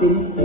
Martín